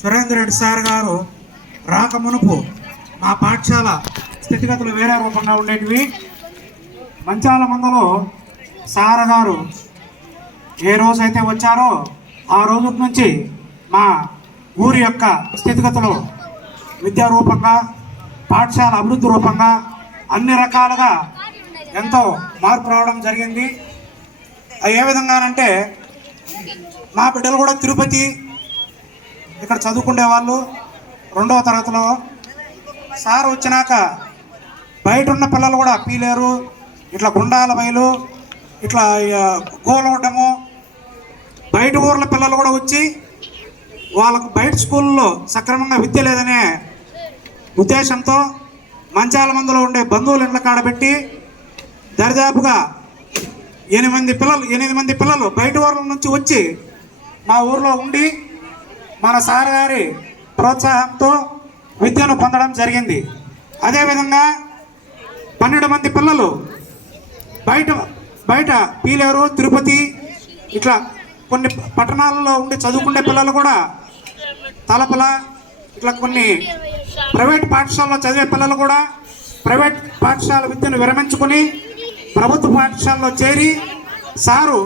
Surender Reddy sir గారు రాకమునుపు మా పాఠశాల స్థితిగతులు వేరే రూపంగా ఉండేటివి. మంచాల మందలో సార్ గారు ఏ రోజైతే వచ్చారో ఆ రోజు నుంచి మా ఊరి యొక్క స్థితిగతులు విద్యారూపంగా, పాఠశాల అభివృద్ధి రూపంగా అన్ని రకాలుగా ఎంతో మార్పు రావడం జరిగింది. ఏ విధంగానంటే మా బిడ్డలు కూడా తిరుపతి ఇక్కడ చదువుకునే వాళ్ళు 2వ తరగతిలో సార్ వచ్చినాక బయట ఉన్న పిల్లలు కూడా పీలేరు, ఇట్లా గుండాల బయలు, ఇట్లా గోలవడము, బయట ఊర్ల పిల్లలు కూడా వచ్చి వాళ్ళకు బయట స్కూల్లో సక్రమంగా విద్య లేదనే ఉద్దేశంతో మంచాల మందులో ఉండే బంధువులు ఇండ్ల కాడబెట్టి దరిదాపుగా 8 మంది పిల్లలు బయట ఊర్ల నుంచి వచ్చి మా ఊర్లో ఉండి మన సార్ గారి ప్రోత్సాహంతో విద్యను పొందడం జరిగింది. అదేవిధంగా 12 మంది పిల్లలు బయట పీలేరు, తిరుపతి ఇట్లా కొన్ని పట్టణాలలో ఉండి చదువుకునే పిల్లలు కూడా తలపల ఇట్లా కొన్ని ప్రైవేట్ పాఠశాలలో చదివే పిల్లలు కూడా ప్రైవేట్ పాఠశాల విద్యను విరమించుకొని ప్రభుత్వ పాఠశాలలో చేరి సారు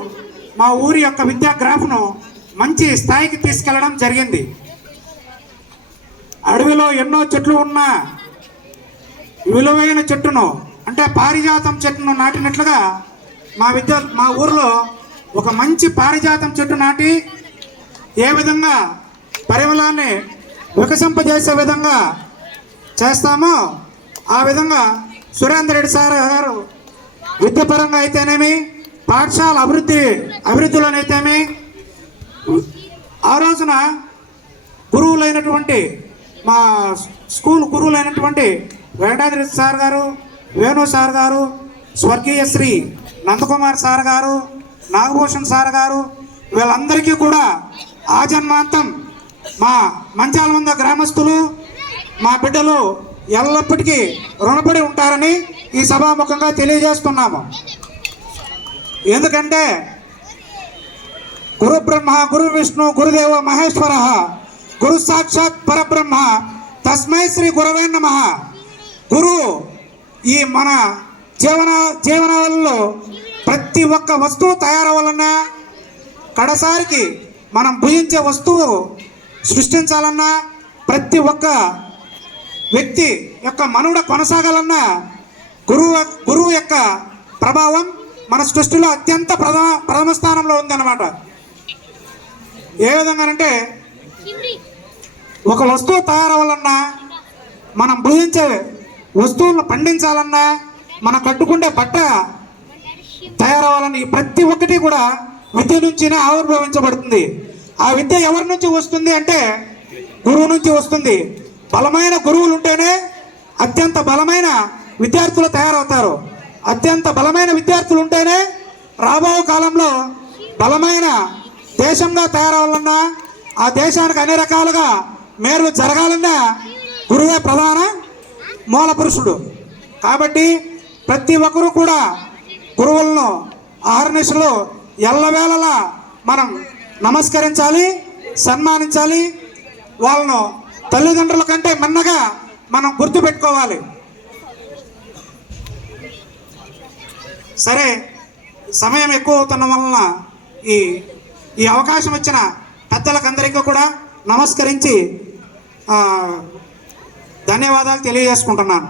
మా ఊరి యొక్క విద్యా గ్రాఫ్ను మంచి స్థాయికి తీసుకెళ్లడం జరిగింది. అడవిలో ఎన్నో చెట్లు ఉన్న విలువైన చెట్టును అంటే పారిజాతం చెట్టును నాటినట్లుగా మా ఊరిలో ఒక మంచి పారిజాతం చెట్టు నాటి ఏ విధంగా పరిమళాన్ని వికసింపజేసే విధంగా చేస్తామో ఆ విధంగా సురేందర్ రెడ్డి సార్ గారు విద్యాపరంగా అయితేనేమి, పాఠశాల అభివృద్ధిలోనైతేమి ఆ రోజున గురువులైనటువంటి మా స్కూల్ గురువులైనటువంటి వెంకటాద్రి సార్ గారు, వేణు సార్ గారు, స్వర్గీయ శ్రీ నందకుమార్ సార్ గారు, నాగభూషణ్ సార్ గారు వీళ్ళందరికీ కూడా ఆజన్మాంతం మా మంచాల మంద గ్రామస్తులు మా బిడ్డలు ఎల్లప్పటికీ రుణపడి ఉంటారని ఈ సభాముఖంగా తెలియజేస్తున్నాము. ఎందుకంటే గురు బ్రహ్మ గురు విష్ణు గురుదేవ మహేశ్వర గురు సాక్షాత్ పరబ్రహ్మ తస్మై శ్రీ గురవే నమః. గురువు ఈ మన జీవనాలలో ప్రతి ఒక్క వస్తువు తయారవ్వాలన్నా, కడసారికి మనం భుజించే వస్తువు సృష్టించాలన్నా, ప్రతి ఒక్క వ్యక్తి యొక్క మనుగడ కొనసాగాలన్నా గురువు యొక్క ప్రభావం మన సృష్టిలో అత్యంత ప్రథమ స్థానంలో ఉందన్నమాట. ఏ విధంగానంటే ఒక వస్తువు తయారవ్వాలన్నా, మనం భుజించే వస్తువులను పండించాలన్నా, మనం కట్టుకుంటే బట్ట తయారవ్వాలని ప్రతి ఒక్కటి కూడా విద్య నుంచినే ఆవిర్భవించబడుతుంది. ఆ విద్య ఎవరి నుంచి వస్తుంది అంటే గురువు నుంచి వస్తుంది. బలమైన గురువులు ఉంటేనే అత్యంత బలమైన విద్యార్థులు తయారవుతారు. అత్యంత బలమైన విద్యార్థులు ఉంటేనే రాబో కాలంలో బలమైన దేశంగా తయారవ్వాలన్నా, ఆ దేశానికి అన్ని రకాలుగా మేలు జరగాలన్నా గురువే ప్రధాన మూల పురుషుడు. కాబట్టి ప్రతి ఒక్కరూ కూడా గురువులను ఆహర్నిశలు ఎల్లవేళలా మనం నమస్కరించాలి, సన్మానించాలి. వాళ్ళను తల్లిదండ్రుల కంటే మిన్నగా మనం గుర్తుపెట్టుకోవాలి. సరే, సమయం ఎక్కువ అవుతున్న వలన ఈ అవకాశం ఇచ్చిన పెద్దలకందరికీ కూడా నమస్కరించి ధన్యవాదాలు తెలియజేసుకుంటున్నాను.